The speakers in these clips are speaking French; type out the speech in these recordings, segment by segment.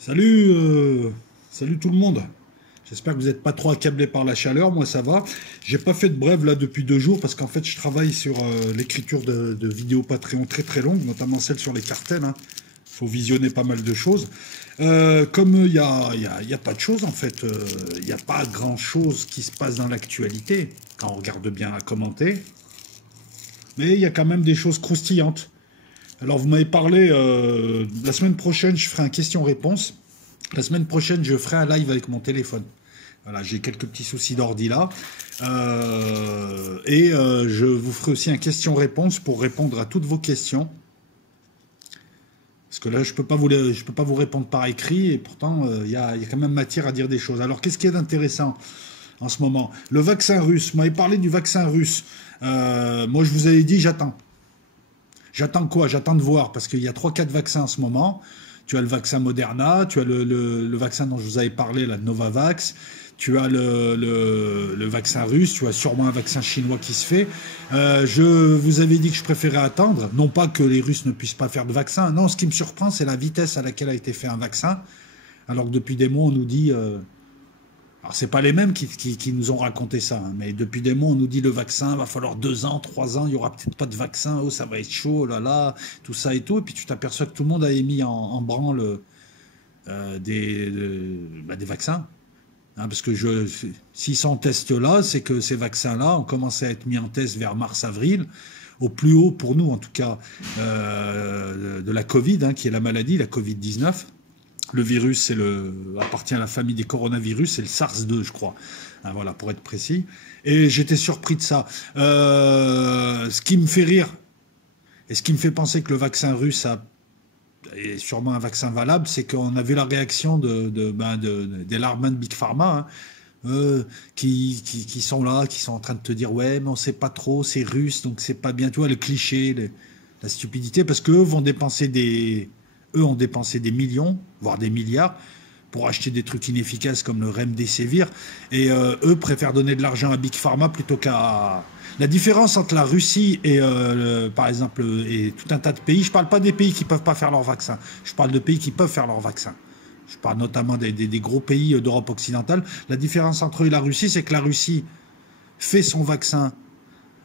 Salut, salut tout le monde. J'espère que vous n'êtes pas trop accablés par la chaleur. Moi, ça va. J'ai pas fait de brève là depuis 2 jours parce qu'en fait, je travaille sur l'écriture de vidéos Patreon très très longues, notamment celles sur les cartels. Il faut visionner pas mal de choses. Comme il y a pas de choses en fait, il n'y a pas grand chose qui se passe dans l'actualité quand on regarde bien à commenter. Mais il y a quand même des choses croustillantes. Alors, vous m'avez parlé, la semaine prochaine, je ferai un question-réponse. La semaine prochaine, je ferai un live avec mon téléphone. Voilà, j'ai quelques petits soucis d'ordi là. Je vous ferai aussi un question-réponse pour répondre à toutes vos questions. Parce que là, je peux pas vous répondre par écrit et pourtant, il y a quand même matière à dire des choses. Alors, qu'est-ce qui est intéressant en ce moment? Le vaccin russe. Vous m'avez parlé du vaccin russe. Moi, je vous avais dit, j'attends. J'attends quoi? J'attends de voir, parce qu'il y a trois, quatre vaccins en ce moment. Tu as le vaccin Moderna, tu as le vaccin dont je vous avais parlé, la Novavax, tu as le vaccin russe, tu as sûrement un vaccin chinois qui se fait. Je vous avais dit que je préférais attendre, non pas que les Russes ne puissent pas faire de vaccin, non, ce qui me surprend, c'est la vitesse à laquelle a été fait un vaccin, alors que depuis des mois, on nous dit... alors, c'est pas les mêmes qui nous ont raconté ça, hein, mais depuis des mois, on nous dit le vaccin, va falloir 2 ans, 3 ans, il y aura peut-être pas de vaccin, oh, ça va être chaud, oh là là, tout ça et tout. Et puis tu t'aperçois que tout le monde avait mis en branle des vaccins. Hein, parce que s'ils sont en test là, c'est que ces vaccins-là ont commencé à être mis en test vers mars-avril, au plus haut pour nous, en tout cas, de la Covid, hein, qui est la maladie, la Covid-19. Le virus appartient à la famille des coronavirus, c'est le SARS-2, je crois. Hein, voilà, pour être précis. Et j'étais surpris de ça. Ce qui me fait rire, et ce qui me fait penser que le vaccin russe est sûrement un vaccin valable, c'est qu'on a vu la réaction des larmins de Big Pharma, hein, qui sont là, qui sont en train de te dire ouais, mais on sait pas trop, c'est russe, donc c'est pas bien, tu vois, le cliché, la stupidité, parce qu'eux eux ont dépensé des millions, voire des milliards, pour acheter des trucs inefficaces comme le Remdesivir, et eux préfèrent donner de l'argent à Big Pharma plutôt qu'à... La différence entre la Russie et, par exemple, et tout un tas de pays, je ne parle pas des pays qui ne peuvent pas faire leur vaccin, je parle de pays qui peuvent faire leur vaccin. Je parle notamment des gros pays d'Europe occidentale. La différence entre eux et la Russie, c'est que la Russie fait son vaccin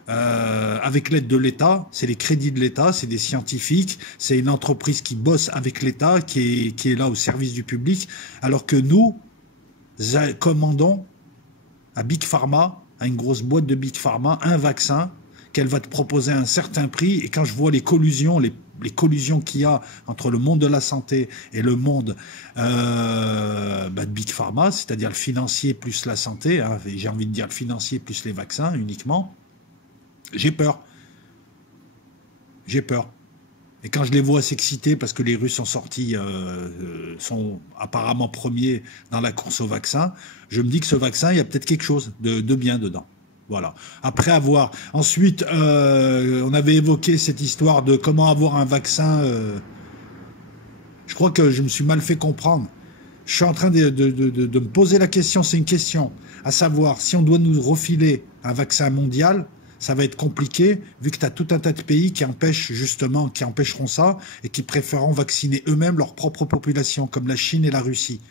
avec l'aide de l'État, c'est les crédits de l'État, c'est des scientifiques, c'est une entreprise qui bosse avec l'État, qui est là au service du public, alors que nous commandons à Big Pharma, à une grosse boîte de Big Pharma, un vaccin qu'elle va te proposer à un certain prix, et quand je vois les collusions qu'il y a entre le monde de la santé et le monde de Big Pharma, c'est-à-dire le financier plus la santé, hein, j'ai envie de dire le financier plus les vaccins uniquement, j'ai peur. J'ai peur. Et quand je les vois s'exciter parce que les Russes sont apparemment premiers dans la course au vaccin, je me dis que ce vaccin, il y a peut-être quelque chose de bien dedans. Voilà. Après avoir... Ensuite, on avait évoqué cette histoire de comment avoir un vaccin... je crois que je me suis mal fait comprendre. Je suis en train de me poser la question, c'est une question, à savoir si on doit nous refiler un vaccin mondial, ça va être compliqué, vu que tu as tout un tas de pays qui empêcheront ça, et qui préféreront vacciner eux-mêmes leur propre population, comme la Chine et la Russie.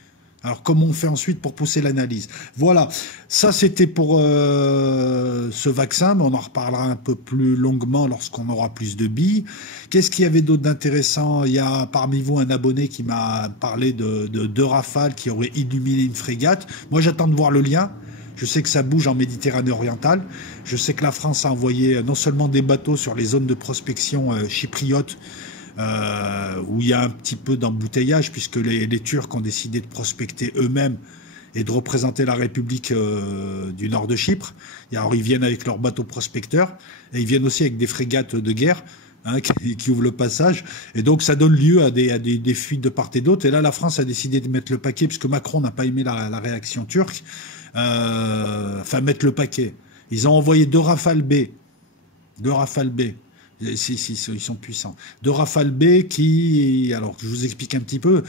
Alors comment on fait ensuite pour pousser l'analyse? Voilà, ça c'était pour ce vaccin, mais on en reparlera un peu plus longuement lorsqu'on aura plus de billes. Qu'est-ce qu'il y avait d'autre d'intéressant? Il y a parmi vous un abonné qui m'a parlé de deux rafales qui auraient illuminé une frégate. Moi j'attends de voir le lien. Je sais que ça bouge en Méditerranée orientale. Je sais que la France a envoyé non seulement des bateaux sur les zones de prospection chypriotes, où il y a un petit peu d'embouteillage, puisque les Turcs ont décidé de prospecter eux-mêmes et de représenter la République du nord de Chypre. Et alors ils viennent avec leurs bateaux prospecteurs, et ils viennent aussi avec des frégates de guerre, hein, qui ouvrent le passage. Et donc ça donne lieu à des fuites de part et d'autre. Et là, la France a décidé de mettre le paquet, puisque Macron n'a pas aimé la réaction turque. Enfin, mettre le paquet. Ils ont envoyé deux Rafale B. Deux Rafale B. Si, ils sont puissants. Deux Rafale B qui, alors je vous explique un petit peu,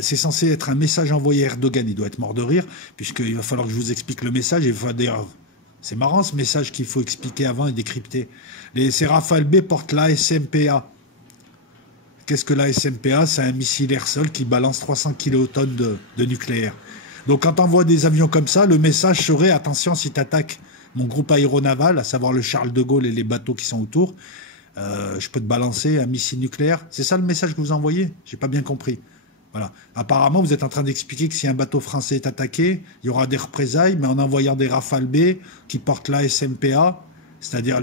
c'est censé être un message envoyé à Erdogan. Il doit être mort de rire, puisqu'il va falloir que je vous explique le message. D'ailleurs, c'est marrant ce message qu'il faut explicer avant et décrypter. Ces Rafale B portent la SMPA. Qu'est-ce que la SMPA? C'est un missile air-sol qui balance 300 kilotonnes de nucléaire. Donc quand on voit des avions comme ça, le message serait attention si tu attaques mon groupe aéronaval, à savoir le Charles de Gaulle et les bateaux qui sont autour, je peux te balancer un missile nucléaire. C'est ça le message que vous envoyez? J'ai pas bien compris. Voilà. Apparemment, vous êtes en train d'expliquer que si un bateau français est attaqué, il y aura des représailles, mais en envoyant des Rafale B qui portent la SMPA, c'est-à-dire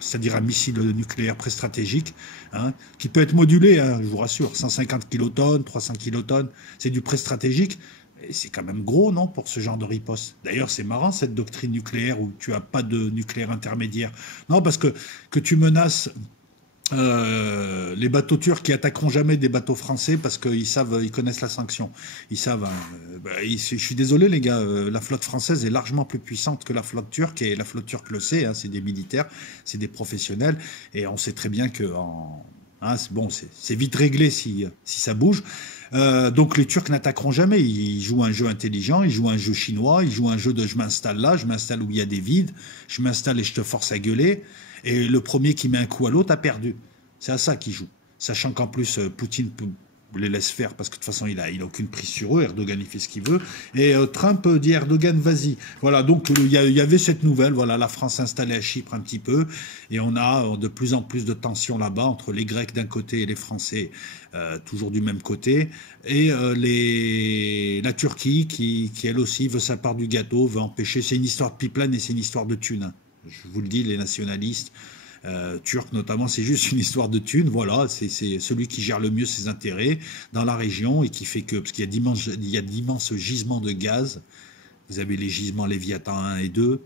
c'est-à-dire un missile nucléaire très stratégique, hein, qui peut être modulé, hein, je vous rassure, 150 kilotonnes, 300 kilotonnes, c'est du très stratégique. Et c'est quand même gros, non, pour ce genre de riposte. D'ailleurs, c'est marrant, cette doctrine nucléaire où tu n'as pas de nucléaire intermédiaire. Non, parce que tu menaces les bateaux turcs qui attaqueront jamais des bateaux français parce qu'ils savent, ils connaissent la sanction. Ils savent. Je suis désolé, les gars, la flotte française est largement plus puissante que la flotte turque, et la flotte turque le sait, hein, c'est des militaires, c'est des professionnels, et on sait très bien que bon, c'est vite réglé si ça bouge. Donc les Turcs n'attaqueront jamais. Ils jouent un jeu intelligent, ils jouent un jeu chinois, ils jouent un jeu de je m'installe là, je m'installe où il y a des vides, je m'installe et je te force à gueuler. Et le premier qui met un coup à l'autre a perdu. C'est à ça qu'ils jouent. Sachant qu'en plus, Poutine les laisse faire parce que de toute façon, il a aucune prise sur eux. Erdogan, il fait ce qu'il veut. Et Trump dit Erdogan, vas-y. Voilà, donc il y avait cette nouvelle. Voilà, la France installée à Chypre un petit peu. Et on a de plus en plus de tensions là-bas entre les Grecs d'un côté et les Français, toujours du même côté. Et la Turquie qui, elle aussi, veut sa part du gâteau, veut empêcher. C'est une histoire de pipeline et c'est une histoire de thunes, hein. Je vous le dis, les nationalistes turcs notamment, c'est juste une histoire de thunes. Voilà, c'est celui qui gère le mieux ses intérêts dans la région et qui fait que, parce qu'il y a d'immenses gisements de gaz. Vous avez les gisements Léviathan 1 et 2,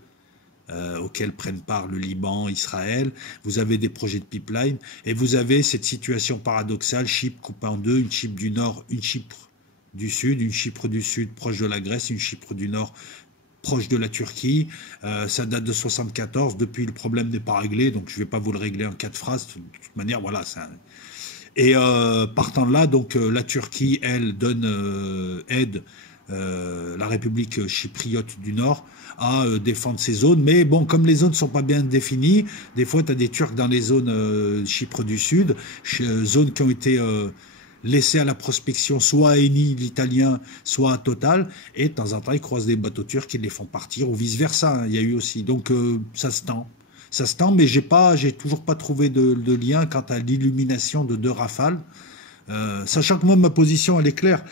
auxquels prennent part le Liban, Israël. Vous avez des projets de pipeline et vous avez cette situation paradoxale, Chypre coupée en deux, une Chypre du nord, une Chypre du sud, une Chypre du sud proche de la Grèce, une Chypre du nord proche de la Turquie. Ça date de 74. Depuis, le problème n'est pas réglé, donc je ne vais pas vous le régler en 4 phrases. De toute manière, voilà. Et partant de là, donc la Turquie, elle, aide la République chypriote du Nord à défendre ces zones. Mais bon, comme les zones ne sont pas bien définies, des fois, tu as des Turcs dans les zones Chypre du Sud, zones qui ont été laissés à la prospection, soit à Eni, l'italien, soit à Total, et de temps en temps, ils croisent des bateaux turcs qui les font partir, ou vice-versa, hein, il y a eu aussi. Donc, ça se tend. Ça se tend, mais j'ai toujours pas trouvé de lien quant à l'illumination de 2 Rafales. Sachant que moi, ma position, elle est claire.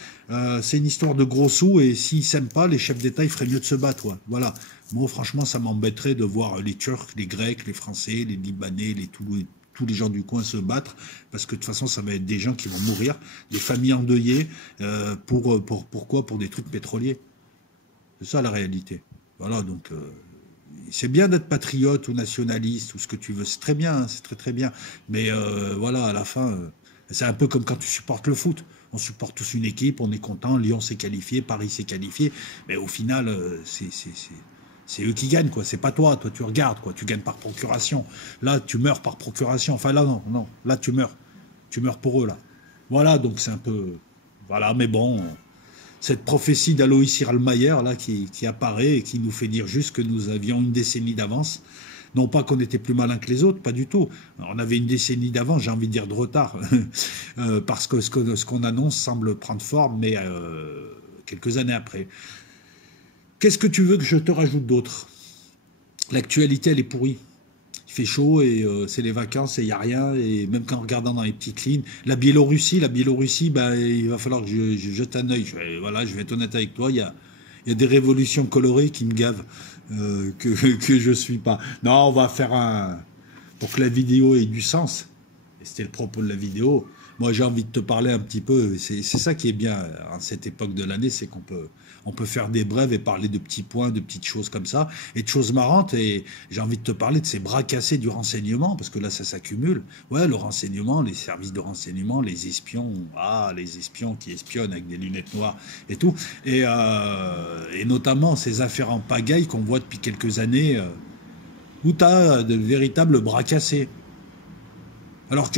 C'est une histoire de gros sous, et s'ils s'aiment pas, les chefs d'État, il ferait mieux de se battre. Ouais. Voilà. Moi, franchement, ça m'embêterait de voir les Turcs, les Grecs, les Français, les Libanais, tous les gens du coin se battre, parce que de toute façon, ça va être des gens qui vont mourir, des familles endeuillées, pourquoi? Pour des trucs pétroliers. C'est ça la réalité. Voilà, donc c'est bien d'être patriote ou nationaliste ou ce que tu veux, c'est très bien, hein, c'est très très bien. Mais voilà, à la fin, c'est un peu comme quand tu supportes le foot. On supporte tous une équipe, on est content, Lyon s'est qualifié, Paris s'est qualifié, mais au final, c'est eux qui gagnent, quoi. C'est pas toi. Toi, tu regardes, quoi. Tu gagnes par procuration. Là, tu meurs par procuration. Enfin, là, non. Là, tu meurs. Tu meurs pour eux, là. Voilà, donc c'est un peu... Voilà, mais bon, cette prophétie d'Aloïs Irlmayer, là, qui apparaît et qui nous fait dire juste que nous avions une décennie d'avance. Non pas qu'on était plus malin que les autres, pas du tout. On avait une décennie d'avance, j'ai envie de dire de retard. Parce que ce qu'on annonce semble prendre forme, mais quelques années après. Qu'est-ce que tu veux que je te rajoute d'autre? L'actualité, elle est pourrie. Il fait chaud et c'est les vacances et il n'y a rien. Et même qu'en regardant dans les petites lignes, la Biélorussie, ben, il va falloir que je jette un œil. Voilà, je vais être honnête avec toi, il y a des révolutions colorées qui me gavent, que je suis pas. Non, on va faire pour que la vidéo ait du sens. Et c'était le propos de la vidéo. Moi, j'ai envie de te parler un petit peu. C'est ça qui est bien en cette époque de l'année, c'est qu'on peut faire des brèves et parler de petits points, de petites choses comme ça, et de choses marrantes. Et j'ai envie de te parler de ces bras cassés du renseignement, parce que là, ça s'accumule. Ouais, le renseignement, les services de renseignement, les espions qui espionnent avec des lunettes noires et tout. Et notamment ces affaires en pagaille qu'on voit depuis quelques années, où tu as de véritables bras cassés. Alors,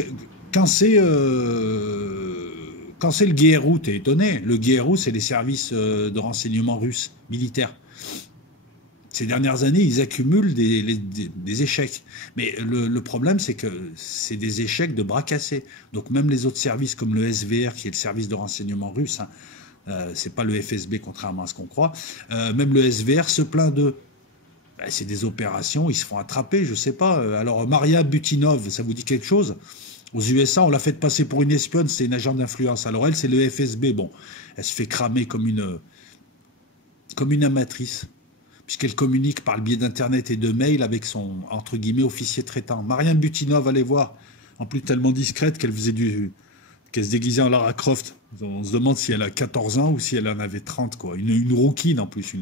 quand c'est le GRU, t'es étonné. Le GRU, c'est les services de renseignement russes, militaires. Ces dernières années, ils accumulent des échecs. Mais le problème, c'est que c'est des échecs de bras cassés. Donc même les autres services comme le SVR, qui est le service de renseignement russe, hein, c'est pas le FSB contrairement à ce qu'on croit, même le SVR se plaint d'eux. Ben, c'est des opérations, ils se font attraper, je sais pas. Alors Maria Butinov, ça vous dit quelque chose? Aux USA, on l'a fait passer pour une espionne, c'est une agent d'influence. Alors elle, c'est le FSB. Bon, elle se fait cramer comme une amatrice, puisqu'elle communique par le biais d'Internet et de mail avec son, entre guillemets, officier traitant. Marianne Butinov, allez voir, en plus tellement discrète qu'elle se déguisait en Lara Croft. On se demande si elle a 14 ans ou si elle en avait 30, quoi. Une rouquine en plus,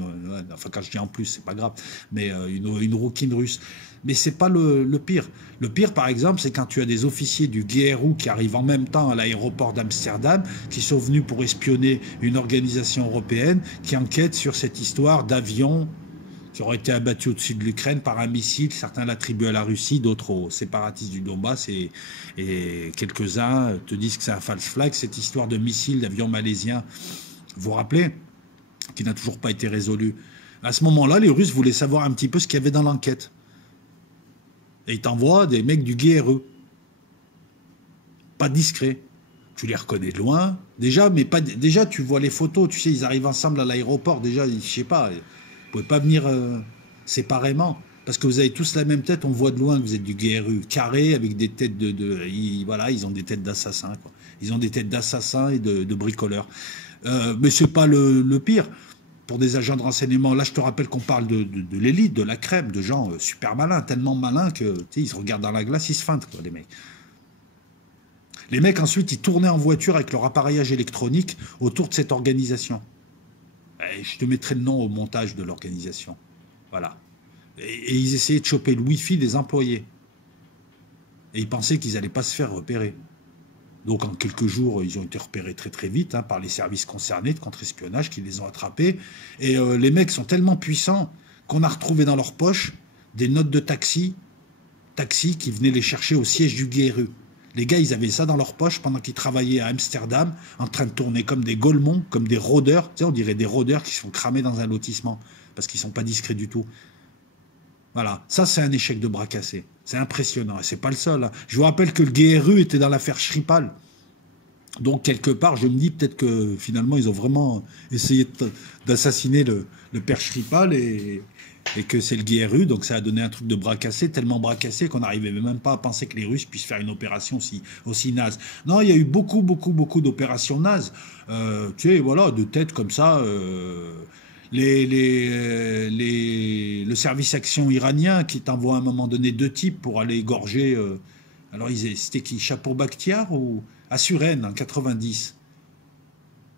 enfin quand je dis en plus, c'est pas grave, mais une rouquine russe. Mais c'est pas le pire. Le pire, par exemple, c'est quand tu as des officiers du GRU qui arrivent en même temps à l'aéroport d'Amsterdam, qui sont venus pour espionner une organisation européenne qui enquête sur cette histoire d'avion qui aurait été abattu au-dessus de l'Ukraine par un missile. Certains l'attribuent à la Russie, d'autres aux séparatistes du Donbass, et quelques-uns te disent que c'est un false flag. Cette histoire de missile, d'avion malaisien, vous vous rappelez, qui n'a toujours pas été résolue. À ce moment-là, les Russes voulaient savoir un petit peu ce qu'il y avait dans l'enquête. Et ils t'envoient des mecs du GRE. Pas discrets. Tu les reconnais de loin. Déjà, mais pas déjà, tu vois les photos, tu sais, ils arrivent ensemble à l'aéroport. Déjà, je sais pas, vous pouvez pas venir séparément. Parce que vous avez tous la même tête, on voit de loin que vous êtes du GRU. Carré, avec des têtes voilà, ils ont des têtes d'assassins, quoi. Ils ont des têtes d'assassins et de bricoleurs. Mais c'est pas le pire. Pour des agents de renseignement, là je te rappelle qu'on parle de l'élite, de la crème, de gens super malins, tellement malins que ils se regardent dans la glace, ils se feintent, quoi, les mecs. Les mecs ensuite ils tournaient en voiture avec leur appareillage électronique autour de cette organisation. Et je te mettrai le nom au montage de l'organisation. Voilà. Et ils essayaient de choper le Wi-Fi des employés. Et ils pensaient qu'ils n'allaient pas se faire repérer. Donc en quelques jours, ils ont été repérés très très vite, hein, par les services concernés de contre-espionnage qui les ont attrapés. Et les mecs sont tellement puissants qu'on a retrouvé dans leur poche des notes de taxi qui venaient les chercher au siège du GRU. Les gars, ils avaient ça dans leur poche pendant qu'ils travaillaient à Amsterdam, en train de tourner comme des golemons, comme des rôdeurs. Tu sais, on dirait des rôdeurs qui se font cramer dans un lotissement, parce qu'ils ne sont pas discrets du tout. Voilà, ça c'est un échec de bras cassé. C'est impressionnant, et c'est pas le seul. Hein. Je vous rappelle que le GRU était dans l'affaire Skripal. Donc quelque part, je me dis peut-être que finalement, ils ont vraiment essayé d'assassiner le père Skripal et que c'est le GRU, donc ça a donné un truc de bras cassé, tellement bras cassé qu'on n'arrivait même pas à penser que les Russes puissent faire une opération aussi naze. Non, il y a eu beaucoup d'opérations nazes. Tu sais, voilà, de tête comme ça... le service action iranien qui t'envoie à un moment donné 2 types pour aller égorger. Alors, c'était qui? Chapour Bakhtiar ou Assuren en 90.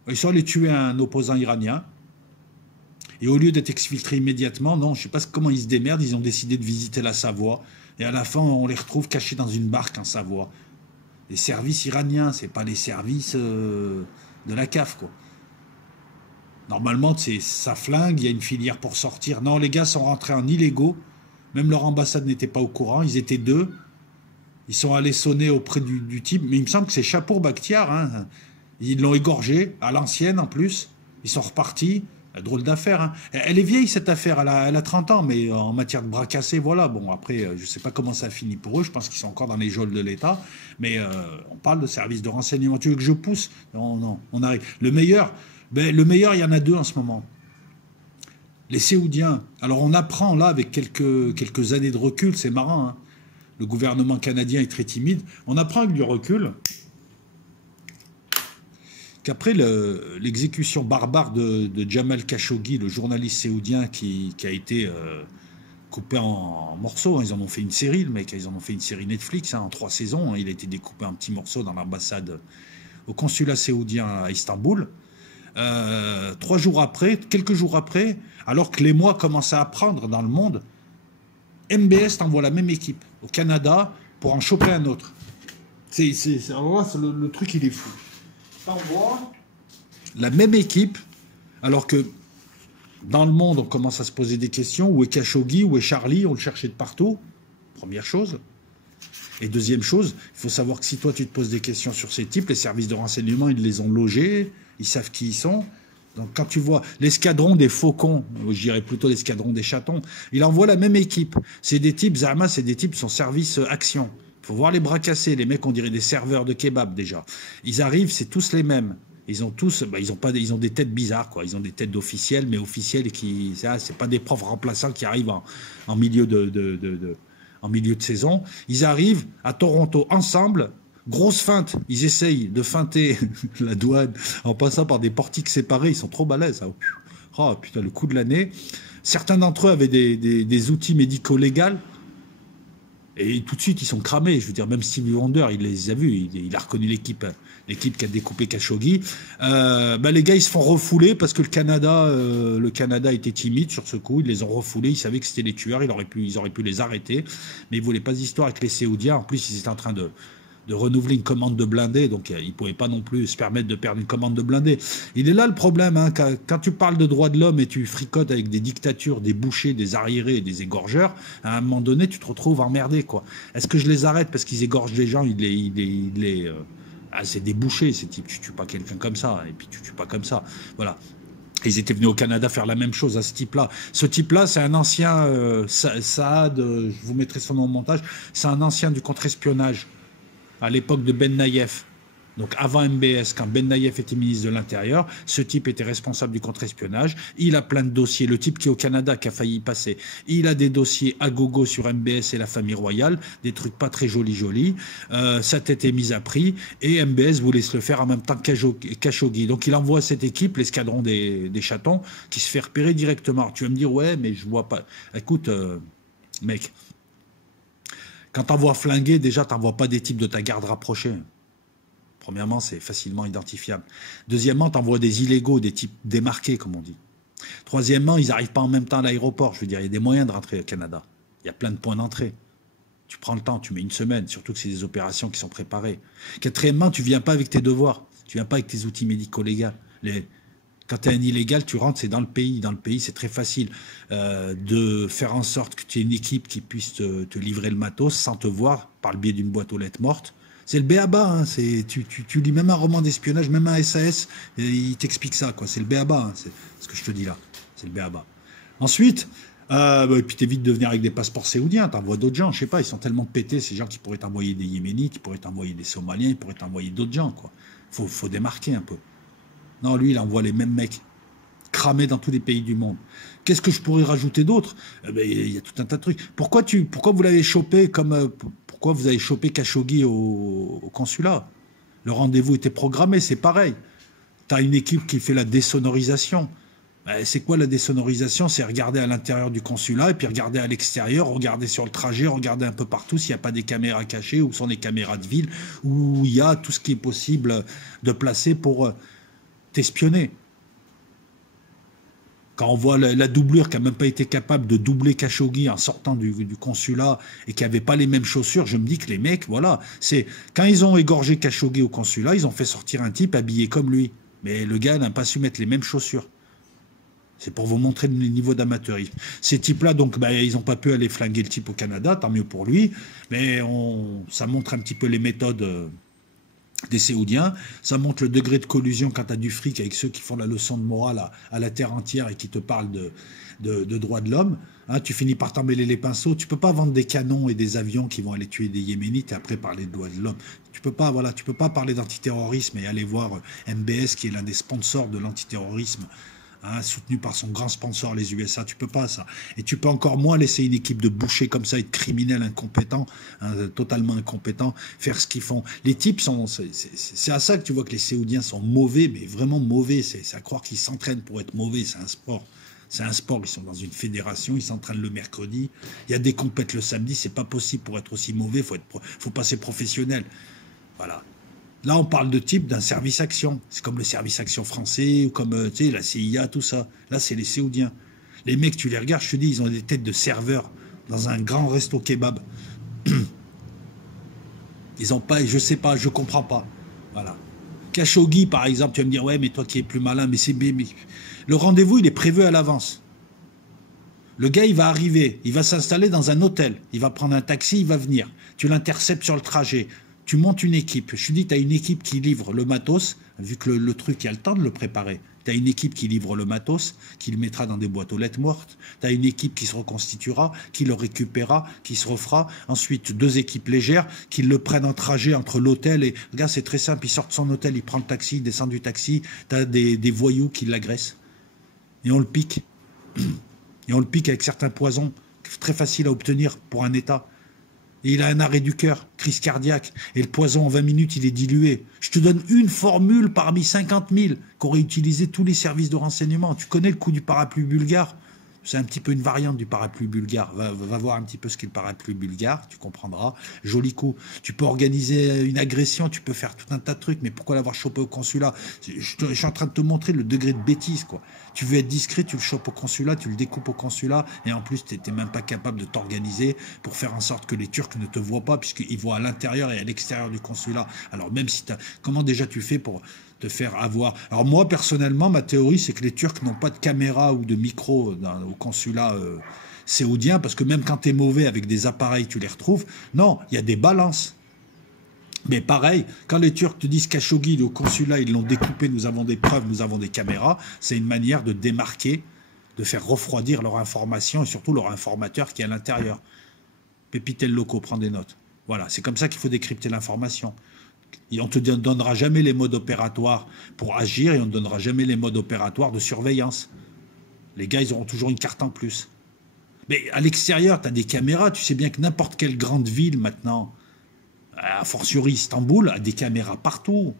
Ils sont allés tuer un opposant iranien. Et au lieu d'être exfiltrés immédiatement, non, je ne sais pas comment ils se démerdent, ils ont décidé de visiter la Savoie. Et à la fin, on les retrouve cachés dans une barque en Savoie. Les services iraniens, c'est pas les services de la CAF, quoi. Normalement, ça flingue, il y a une filière pour sortir. Non, les gars sont rentrés en illégaux. Même leur ambassade n'était pas au courant. Ils étaient 2. Ils sont allés sonner auprès du type. Mais il me semble que c'est Chapour Bakhtiar. Hein. Ils l'ont égorgé, à l'ancienne en plus. Ils sont repartis. Drôle d'affaire. Hein. Elle est vieille, cette affaire. Elle a 30 ans, mais en matière de bras cassés, voilà. Bon, après, je ne sais pas comment ça finit pour eux. Je pense qu'ils sont encore dans les geôles de l'État. Mais on parle de services de renseignement. Tu veux que je pousse? Non, on arrive. Le meilleur, il y en a 2 en ce moment. Les Séoudiens. Alors, on apprend là, avec quelques années de recul, c'est marrant. Hein. Le gouvernement canadien est très timide. On apprend avec du recul qu'après l'exécution barbare de Jamal Khashoggi, le journaliste séoudien qui a été coupé en morceaux, hein, ils en ont fait une série, le mec, ils en ont fait une série Netflix en 3 saisons, hein, il a été découpé en petits morceaux dans l'ambassade, au consulat séoudien à Istanbul. Quelques jours après, alors que les mois commençaient à prendre dans le monde, MBS t'envoie la même équipe au Canada pour en choper un autre. Le truc, il est fou. T'envoies la même équipe, alors que dans le monde, on commence à se poser des questions. Où est Khashoggi? Où est Charlie? On le cherchait de partout. Première chose. Et deuxième chose, il faut savoir que si toi, tu te poses des questions sur ces types, les services de renseignement, ils les ont logés, ils savent qui ils sont. Donc quand tu vois l'escadron des faucons, ou je dirais plutôt l'escadron des chatons, il envoie la même équipe. C'est des types, Zama, c'est des types qui sont service action. Il faut voir les bras cassés. Les mecs, on dirait des serveurs de kebab déjà. Ils arrivent, c'est tous les mêmes. Ils ont tous, ils ont des têtes bizarres, quoi. Ils ont des têtes d'officiels, mais officiels qui, c'est pas des profs remplaçants qui arrivent en milieu en milieu de saison. Ils arrivent à Toronto ensemble. Grosse feinte, ils essayent de feinter la douane en passant par des portiques séparés, ils sont trop balèzes. Hein. Oh putain, le coup de l'année. Certains d'entre eux avaient des outils médicaux légaux, et tout de suite ils sont cramés. Je veux dire, même Stevie Wonder, il les a vus, il a reconnu l'équipe qui a découpé Khashoggi. Les gars, ils se font refouler parce que le Canada était timide sur ce coup. Ils les ont refoulés, ils savaient que c'était les tueurs, ils auraient pu les arrêter, mais ils voulaient pas d'histoire avec les Séoudiens. En plus, ils étaient en train de renouveler une commande de blindés, donc ils ne pouvaient pas non plus se permettre de perdre une commande de blindés. Il est là le problème, hein, quand tu parles de droits de l'homme et tu fricotes avec des dictatures, des bouchers, des arriérés et des égorgeurs, à un moment donné, tu te retrouves emmerdé, quoi. Est-ce que je les arrête parce qu'ils égorgent les gens, c'est des bouchers, ces types, tu tues pas quelqu'un comme ça, et puis tu tues pas comme ça, voilà. Ils étaient venus au Canada faire la même chose à ce type-là. Ce type-là, c'est un ancien Saad, je vous mettrai son nom au montage, c'est un ancien du contre-espionnage à l'époque de Ben Naïef, donc avant MBS, quand Ben Naïef était ministre de l'Intérieur, ce type était responsable du contre-espionnage. Il a plein de dossiers. Le type qui est au Canada, qui a failli y passer, il a des dossiers à gogo sur MBS et la famille royale, des trucs pas très jolis. Sa tête est mise à prix et MBS voulait se le faire en même temps que Khashoggi. Donc il envoie cette équipe, l'escadron des chatons, qui se fait repérer directement. Alors, tu vas me dire, ouais, mais je vois pas. Écoute, mec. Quand t'envoies flinguer, déjà, t'envoies pas des types de ta garde rapprochée. Premièrement, c'est facilement identifiable. Deuxièmement, t'envoies des illégaux, des types démarqués, comme on dit. Troisièmement, ils n'arrivent pas en même temps à l'aéroport. Je veux dire, il y a des moyens de rentrer au Canada. Il y a plein de points d'entrée. Tu prends le temps, tu mets une semaine, surtout que c'est des opérations qui sont préparées. Quatrièmement, tu viens pas avec tes devoirs. Tu viens pas avec tes outils médicaux légaux. Quand tu es un illégal, tu rentres, c'est dans le pays. Dans le pays, c'est très facile de faire en sorte que tu aies une équipe qui puisse te livrer le matos sans te voir par le biais d'une boîte aux lettres morte. C'est le b.a.-ba. Hein, tu lis même un roman d'espionnage, même un SAS, et il t'explique ça. C'est le b.a.-ba. Hein, c'est ce que je te dis là. C'est le b.a.-ba. Ensuite, et puis t'évites de venir avec des passeports séoudiens. T'envoies d'autres gens. Je sais pas, ils sont tellement pétés, ces gens qui pourraient t'envoyer des Yéménites, ils pourraient t'envoyer des Somaliens, ils pourraient t'envoyer d'autres gens. Faut démarquer un peu. Non, lui, il envoie les mêmes mecs cramés dans tous les pays du monde. Qu'est-ce que je pourrais rajouter d'autre ? Il y a tout un tas de trucs. Pourquoi vous l'avez chopé pourquoi vous avez chopé Khashoggi au consulat ? Le rendez-vous était programmé, c'est pareil. Tu as une équipe qui fait la désonorisation. C'est quoi la désonorisation ? C'est regarder à l'intérieur du consulat et puis regarder à l'extérieur, regarder sur le trajet, regarder un peu partout s'il n'y a pas des caméras cachées, où sont les caméras de ville, où il y a tout ce qui est possible de placer pour t'espionner. Quand on voit la doublure qui n'a même pas été capable de doubler Khashoggi en sortant du consulat et qui n'avait pas les mêmes chaussures, je me dis que les mecs, voilà, quand ils ont égorgé Khashoggi au consulat, ils ont fait sortir un type habillé comme lui. Mais le gars n'a pas su mettre les mêmes chaussures. C'est pour vous montrer le niveau d'amateurisme. Ces types-là, donc, ils n'ont pas pu aller flinguer le type au Canada, tant mieux pour lui, mais ça montre un petit peu les méthodes des Séoudiens, ça montre le degré de collusion quand tu as du fric avec ceux qui font la leçon de morale à la terre entière et qui te parlent de droits de l'homme. Hein, tu finis par t'emmêler les pinceaux. Tu peux pas vendre des canons et des avions qui vont aller tuer des Yéménites et après parler de droits de l'homme. Tu peux pas parler d'antiterrorisme et aller voir MBS qui est l'un des sponsors de l'antiterrorisme. Hein, soutenu par son grand sponsor, les USA, tu peux pas ça. Et tu peux encore moins laisser une équipe de bouchers comme ça, être criminels incompétents, hein, totalement incompétents, faire ce qu'ils font. Les types c'est à ça que tu vois que les Séoudiens sont mauvais, mais vraiment mauvais. C'est à croire qu'ils s'entraînent pour être mauvais, c'est un sport. C'est un sport, ils sont dans une fédération, ils s'entraînent le mercredi, il y a des compètes le samedi, c'est pas possible pour être aussi mauvais, faut passer professionnel. Voilà. Là, on parle de type d'un service action. C'est comme le service action français, ou comme la CIA, tout ça. Là, c'est les Séoudiens. Les mecs, tu les regardes, je te dis, ils ont des têtes de serveurs dans un grand resto kebab. Ils ont pas, je sais pas, je comprends pas. Voilà. Khashoggi, par exemple, tu vas me dire, ouais, mais toi qui es plus malin, mais le rendez-vous, il est prévu à l'avance. Le gars, il va arriver, il va s'installer dans un hôtel, il va prendre un taxi, il va venir. Tu l'interceptes sur le trajet. tu montes une équipe. Je te dis, tu as une équipe qui livre le matos, vu que le truc, il y a le temps de le préparer. Tu as une équipe qui livre le matos, qui le mettra dans des boîtes aux lettres mortes. Tu as une équipe qui se reconstituera, qui le récupérera, qui se refera. Ensuite, 2 équipes légères qui le prennent en trajet entre l'hôtel et... Regarde, c'est très simple, il sort de son hôtel, il prend le taxi, il descend du taxi. Tu as des voyous qui l'agressent. Et on le pique. Et on le pique avec certains poisons, très faciles à obtenir pour un État. Et il a un arrêt du cœur, crise cardiaque. Et le poison, en 20 minutes, il est dilué. Je te donne une formule parmi 50 000 qu'auraient utilisé tous les services de renseignement. Tu connais le coup du parapluie bulgare? C'est un petit peu une variante du parapluie bulgare. Va voir un petit peu ce qu'est le parapluie bulgare, tu comprendras. Joli coup. Tu peux organiser une agression, tu peux faire tout un tas de trucs, mais pourquoi l'avoir chopé au consulat? Je suis en train de te montrer le degré de bêtise, quoi. Tu veux être discret, tu le chopes au consulat, tu le découpes au consulat, et en plus, tu n'étais même pas capable de t'organiser pour faire en sorte que les Turcs ne te voient pas, puisqu'ils voient à l'intérieur et à l'extérieur du consulat. Alors même si comment déjà tu fais pour te faire avoir... Alors moi, personnellement, ma théorie, c'est que les Turcs n'ont pas de caméra ou de micro au consulat saoudien, parce que même quand tu es mauvais avec des appareils, tu les retrouves. Non, il y a des balances. Mais pareil, quand les Turcs te disent Khashoggi, au consulat, ils l'ont découpé, nous avons des preuves, nous avons des caméras, c'est une manière de démarquer, de faire refroidir leur information et surtout leur informateur qui est à l'intérieur. Pépitel Loco, prends des notes. Voilà, c'est comme ça qu'il faut décrypter l'information. Et on ne te donnera jamais les modes opératoires pour agir et on ne donnera jamais les modes opératoires de surveillance. Les gars, ils auront toujours une carte en plus. Mais à l'extérieur, tu as des caméras, tu sais bien que n'importe quelle grande ville maintenant, a fortiori Istanbul, a des caméras partout.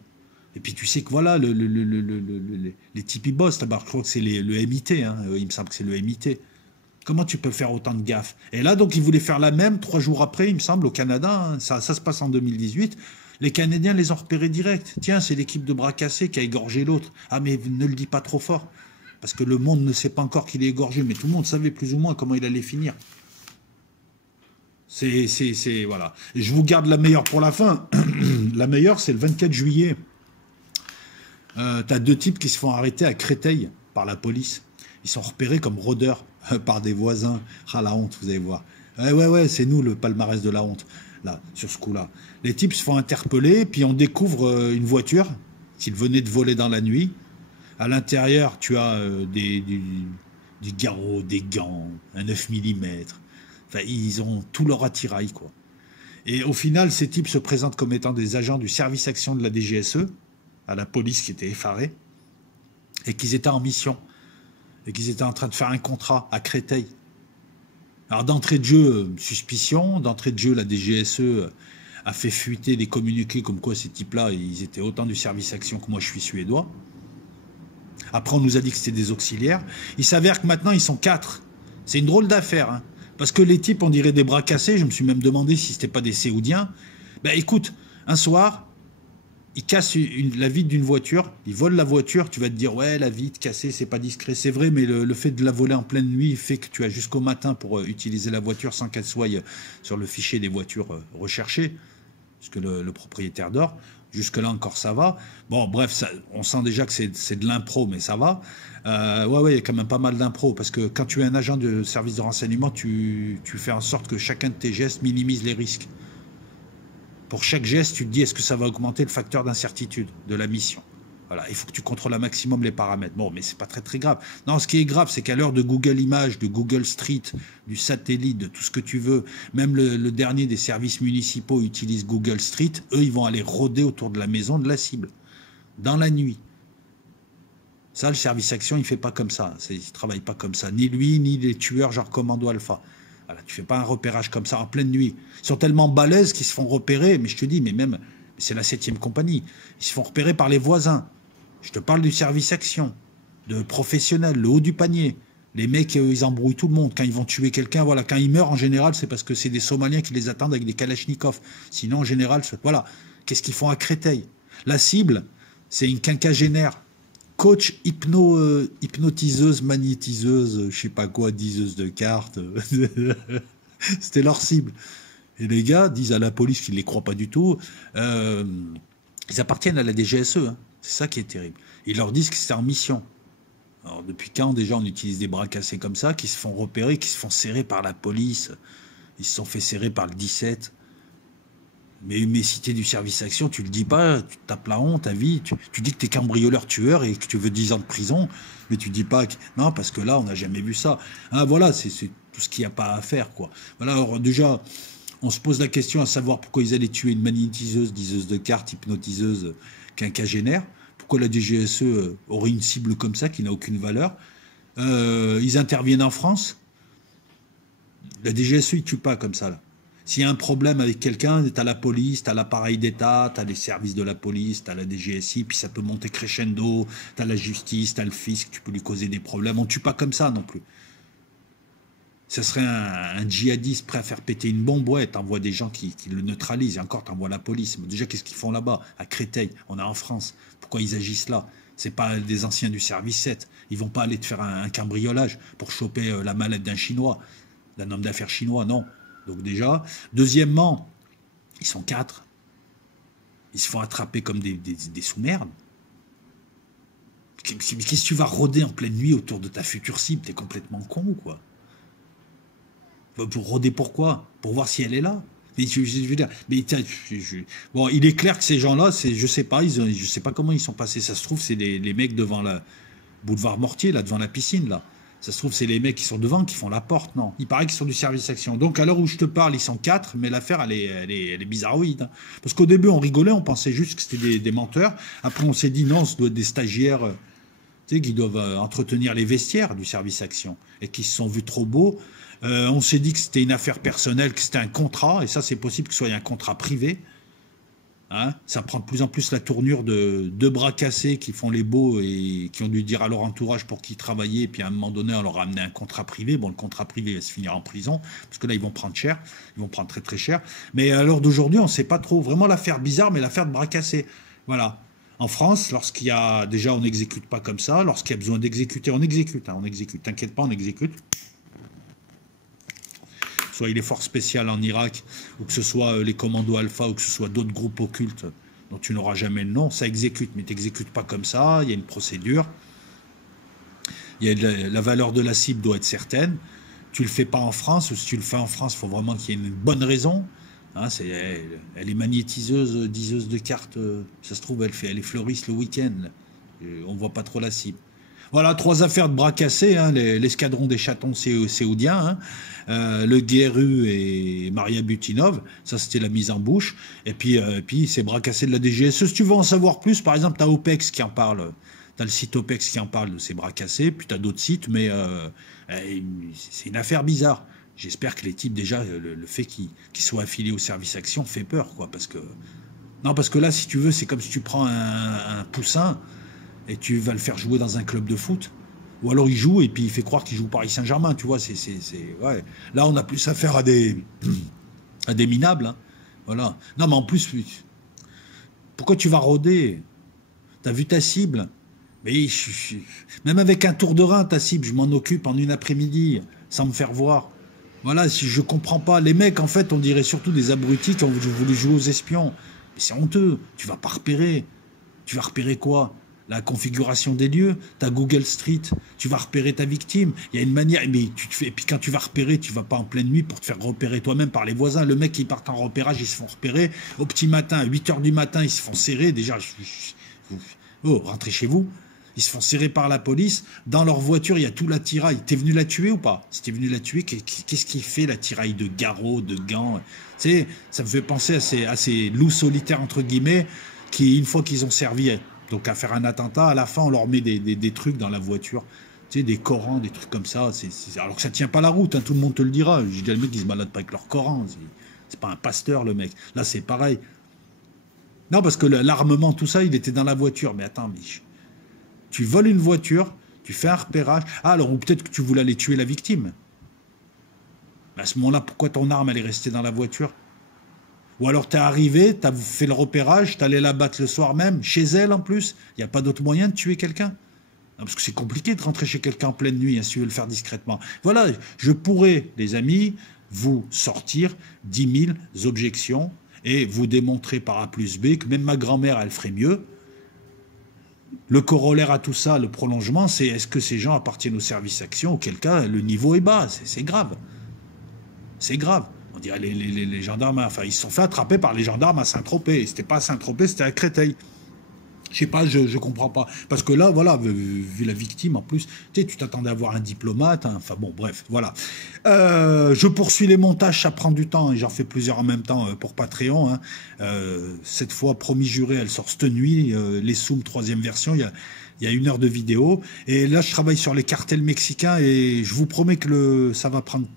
Et puis tu sais que voilà, les types ils bossent là-bas. Je crois que c'est le MIT, hein. Il me semble que c'est le MIT. Comment tu peux faire autant de gaffes? Et là, donc, ils voulaient faire la même 3 jours après, il me semble, au Canada. Hein. Ça se passe en 2018. Les Canadiens les ont repérés direct. Tiens, c'est l'équipe de bras cassés qui a égorgé l'autre. Ah, mais ne le dis pas trop fort. Parce que le monde ne sait pas encore qu'il est égorgé. Mais tout le monde savait plus ou moins comment il allait finir. Voilà. Et je vous garde la meilleure pour la fin. La meilleure, c'est le 24 juillet. T'as 2 types qui se font arrêter à Créteil par la police. Ils sont repérés comme rôdeurs par des voisins. Ah, la honte, vous allez voir. Ouais, c'est nous le palmarès de la honte, là, sur ce coup-là. Les types se font interpeller, puis on découvre une voiture qu'ils venaient de voler dans la nuit. À l'intérieur, tu as des garrots, des gants, un 9 mm. Enfin, ils ont tout leur attirail, quoi. Et au final, ces types se présentent comme étant des agents du service action de la DGSE, à la police qui était effarée, et qu'ils étaient en mission, et qu'ils étaient en train de faire un contrat à Créteil. Alors d'entrée de jeu, suspicion, d'entrée de jeu, la DGSE a fait fuiter des communiqués comme quoi ces types-là, ils étaient autant du service action que moi je suis suédois. Après, on nous a dit que c'était des auxiliaires. Il s'avère que maintenant, ils sont 4. C'est une drôle d'affaire, hein. Parce que les types, on dirait des bras cassés. Je me suis même demandé si c'était pas des Séoudiens. Ben écoute, un soir, ils cassent la vitre d'une voiture, ils volent la voiture, tu vas te dire, ouais, la vitre cassée, c'est pas discret. C'est vrai, mais le fait de la voler en pleine nuit fait que tu as jusqu'au matin pour utiliser la voiture sans qu'elle soit sur le fichier des voitures recherchées, parce que le propriétaire dort. Jusque-là encore ça va. Bon, bref, on sent déjà que c'est de l'impro, mais ça va. Ouais, il y a quand même pas mal d'impro, parce que quand tu es un agent de service de renseignement, tu fais en sorte que chacun de tes gestes minimise les risques. Pour chaque geste, tu te dis, est-ce que ça va augmenter le facteur d'incertitude de la mission? Voilà, il faut que tu contrôles un maximum les paramètres. Bon, mais c'est pas très grave. Non, ce qui est grave, c'est qu'à l'heure de Google Images, de Google Street, du satellite, de tout ce que tu veux, même le dernier des services municipaux utilise Google Street, eux, ils vont aller rôder autour de la maison de la cible, dans la nuit. Ça, le service action, il fait pas comme ça. Il travaille pas comme ça. Ni lui, ni les tueurs genre Commando Alpha. Voilà, tu fais pas un repérage comme ça en pleine nuit. Ils sont tellement balèzes qu'ils se font repérer, mais je te dis, mais même, c'est la 7e compagnie. Ils se font repérer par les voisins. Je te parle du service action, de professionnels, le haut du panier. Les mecs, ils embrouillent tout le monde. Quand ils vont tuer quelqu'un, voilà, quand ils meurent, en général, c'est parce que c'est des Somaliens qui les attendent avec des kalachnikovs. Sinon, en général, voilà. Qu'est-ce qu'ils font à Créteil? La cible, c'est une quinquagénaire. Coach hypnotiseuse, magnétiseuse, je sais pas quoi, diseuse de cartes. C'était leur cible. Et les gars disent à la police qu'ils ne les croient pas du tout. Ils appartiennent à la DGSE. Hein. C'est ça qui est terrible. Ils leur disent que c'est en mission. Alors, depuis quand déjà on utilise des bras cassés comme ça, qui se font repérer, qui se font serrer par la police? Ils se sont fait serrer par le 17. Mais si tu es du service action, tu le dis pas, tu te tapes la honte, ta vie, tu dis que tu es cambrioleur tueur et que tu veux 10 ans de prison, mais tu dis pas que, non, parce que là, on n'a jamais vu ça. Hein, voilà, c'est tout ce qu'il n'y a pas à faire, quoi. Voilà, alors déjà, on se pose la question à savoir pourquoi ils allaient tuer une magnétiseuse, diseuse de cartes, hypnotiseuse, quinquagénaire. Pourquoi la DGSE aurait une cible comme ça qui n'a aucune valeur. Ils interviennent en France. La DGSE, ils ne tuent pas comme ça, là. S'il y a un problème avec quelqu'un, tu as la police, tu as l'appareil d'État, tu as les services de la police, tu as la DGSI, puis ça peut monter crescendo, tu as la justice, tu as le fisc, tu peux lui causer des problèmes. On ne tue pas comme ça non plus. Ça serait un djihadiste prêt à faire péter une bombe, ouais, t'envoies des gens qui le neutralisent, et encore t'envoies la police. Mais déjà, qu'est-ce qu'ils font là-bas, à Créteil? On est en France. Pourquoi ils agissent là? C'est pas des anciens du service 7. Ils vont pas aller te faire un cambriolage pour choper la mallette d'un Chinois, d'un homme d'affaires chinois, non. Donc déjà. Deuxièmement, ils sont 4. Ils se font attraper comme des sous-merdes. Qu'est-ce que tu vas rôder en pleine nuit autour de ta future cible? T'es complètement con ou quoi? Pour rôder pourquoi? Pour voir si elle est là. Mais je veux dire, mais bon, il est clair que ces gens-là, je sais pas, je sais pas comment ils sont passés. Ça se trouve, c'est les mecs devant le boulevard Mortier, là, devant la piscine, là. Ça se trouve, c'est les mecs qui sont devant, qui font la porte, non. Il paraît qu'ils sont du service action. Donc, à l'heure où je te parle, ils sont 4, mais l'affaire, elle est bizarroïde. Hein. Parce qu'au début, on rigolait, on pensait juste que c'était des menteurs. Après, on s'est dit, non, ça doit être des stagiaires, tu sais, qui doivent entretenir les vestiaires du service action et qui se sont vus trop beaux. On s'est dit que c'était une affaire personnelle, que c'était un contrat, et ça, c'est possible que ce soit un contrat privé. Hein, ça prend de plus en plus la tournure de deux bras cassés qui font les beaux et qui ont dû dire à leur entourage pour qui ils travaillaient, et puis à un moment donné, on leur a amené un contrat privé. Bon, le contrat privé va se finir en prison, parce que là, ils vont prendre cher, ils vont prendre très très cher. Mais à l'heure d'aujourd'hui, on ne sait pas trop. Vraiment l'affaire bizarre, mais l'affaire de bras cassés. Voilà. En France, lorsqu'il y a... Déjà, on n'exécute pas comme ça. Lorsqu'il y a besoin d'exécuter, on exécute. Hein, on exécute. T'inquiète pas, on exécute. Soit les forces spéciales en Irak, ou que ce soit les commandos alpha, ou que ce soit d'autres groupes occultes dont tu n'auras jamais le nom, ça exécute, mais tu n'exécutes pas comme ça, il y a une procédure, la valeur de la cible doit être certaine, tu ne le fais pas en France, ou si tu le fais en France, il faut vraiment qu'il y ait une bonne raison, hein, elle est magnétiseuse, diseuse de cartes, ça se trouve, elle est fleuriste le week-end, on ne voit pas trop la cible. Voilà, 3 affaires de bras cassés, hein, l'escadron des chatons séoudiens, hein, le GRU et Maria Butinov, ça c'était la mise en bouche, et puis ces bras cassés de la DGSE. Si tu veux en savoir plus, par exemple, tu as OPEX qui en parle, tu as le site OPEX qui en parle de ces bras cassés, puis tu as d'autres sites, mais c'est une affaire bizarre. J'espère que les types, déjà, le fait qu'ils soient affiliés au service action fait peur, quoi, parce que là, si tu veux, c'est comme si tu prends un poussin, et tu vas le faire jouer dans un club de foot, ou alors il joue et puis il fait croire qu'il joue Paris Saint-Germain, tu vois, ouais. Là, on a plus affaire à des minables, hein. Voilà. Non, mais en plus, pourquoi tu vas rôder? T'as vu ta cible? Mais même avec un tour de rein, ta cible, je m'en occupe en une après-midi, sans me faire voir. Voilà, si je comprends pas. Les mecs, en fait, on dirait surtout des abrutis qui ont voulu jouer aux espions. Mais c'est honteux, tu vas pas repérer. Tu vas repérer quoi? La configuration des lieux, ta Google Street, tu vas repérer ta victime. Il y a une manière, mais et puis quand tu vas repérer, tu vas pas en pleine nuit pour te faire repérer toi-même par les voisins. Le mec qui part en repérage, ils se font repérer. Au petit matin, à 8 h du matin, ils se font serrer. Déjà, rentrez chez vous. Ils se font serrer par la police. Dans leur voiture, il y a tout l'attirail. T'es venu la tuer ou pas? Si t'es venu la tuer, qu'est-ce qu'il fait l'attirail de garrots, de gants? Tu sais, ça me fait penser à ces loups solitaires, entre guillemets, qui, une fois qu'ils ont servi... Donc à faire un attentat, à la fin on leur met des trucs dans la voiture, tu sais, des Corans, des trucs comme ça. Alors que ça tient pas la route, hein, tout le monde te le dira. Je dis, le mec il se balade pas avec leur Coran, c'est pas un pasteur le mec. Là c'est pareil. Non, parce que l'armement, tout ça, il était dans la voiture. Mais attends, tu voles une voiture, tu fais un repérage. Ah, alors, ou peut-être que tu voulais aller tuer la victime. Mais à ce moment-là, pourquoi ton arme elle est restée dans la voiture? Ou alors t'es arrivé, t'as fait le repérage, t'es allé la battre le soir même, chez elle en plus. Il n'y a pas d'autre moyen de tuer quelqu'un. Parce que c'est compliqué de rentrer chez quelqu'un en pleine nuit, hein, si tu veux le faire discrètement. Voilà, je pourrais, les amis, vous sortir 10 000 objections et vous démontrer par A plus B que même ma grand-mère, elle ferait mieux. Le corollaire à tout ça, le prolongement, c'est est-ce que ces gens appartiennent au service action? Auquel cas, le niveau est bas, c'est grave. C'est grave. On dirait les gendarmes, enfin, ils se sont fait attraper par les gendarmes à Saint-Tropez. C'était pas à Saint-Tropez, c'était à Créteil. Je sais pas, je comprends pas. Parce que là, voilà, vu la victime, en plus, tu t'attendais à voir un diplomate. Hein, enfin bon, bref, voilà. Je poursuis les montages, ça prend du temps. Et j'en fais plusieurs en même temps pour Patreon. Hein. Cette fois, promis juré, elle sort cette nuit. Les Zooms, 3e version, il y a 1 heure de vidéo. Et là, je travaille sur les cartels mexicains. Et je vous promets que ça va prendre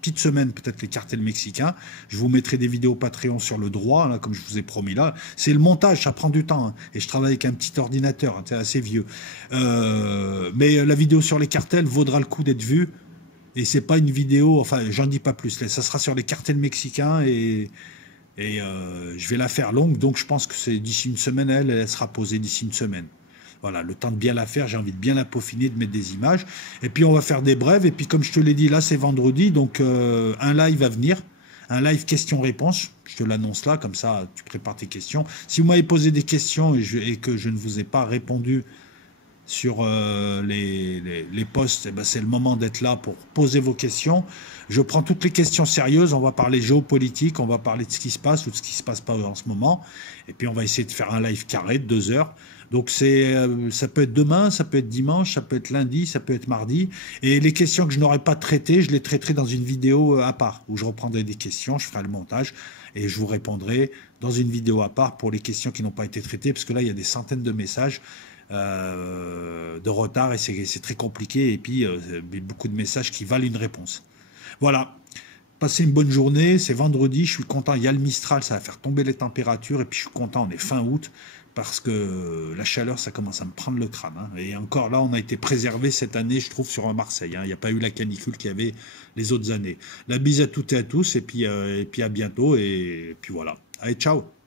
petite semaine, peut-être les cartels mexicains. Je vous mettrai des vidéos Patreon sur le droit, là, comme je vous ai promis là. C'est le montage, ça prend du temps. Hein. Et je travaille avec un petit ordinateur, hein, c'est assez vieux. Mais la vidéo sur les cartels vaudra le coup d'être vue. Et c'est pas une vidéo, enfin, j'en dis pas plus. Ça sera sur les cartels mexicains et je vais la faire longue. Donc je pense que c'est d'ici une semaine, elle sera posée d'ici une semaine. Voilà, le temps de bien la faire, j'ai envie de bien la peaufiner, de mettre des images. Et puis on va faire des brèves. Et puis comme je te l'ai dit, là c'est vendredi, donc un live à venir. Un live questions-réponses. Je te l'annonce là, comme ça tu prépares tes questions. Si vous m'avez posé des questions et que je ne vous ai pas répondu sur les posts, eh ben, c'est le moment d'être là pour poser vos questions. Je prends toutes les questions sérieuses, on va parler géopolitique, on va parler de ce qui se passe ou de ce qui ne se passe pas en ce moment. Et puis on va essayer de faire un live carré de 2 heures. Donc ça peut être demain, ça peut être dimanche, ça peut être lundi, ça peut être mardi. Et les questions que je n'aurais pas traitées, je les traiterai dans une vidéo à part, où je reprendrai des questions, je ferai le montage et je vous répondrai dans une vidéo à part pour les questions qui n'ont pas été traitées, parce que là, il y a des centaines de messages de retard et c'est très compliqué. Et puis, beaucoup de messages qui valent une réponse. Voilà. Passez une bonne journée, c'est vendredi, je suis content, il y a le Mistral, ça va faire tomber les températures, et puis je suis content, on est fin août, parce que la chaleur, ça commence à me prendre le crâne. Hein. Et encore là, on a été préservé cette année, je trouve, sur Marseille. Hein. Il n'y a pas eu la canicule qu'il y avait les autres années. La bise à toutes et à tous, et puis à bientôt, et puis voilà. Allez, ciao!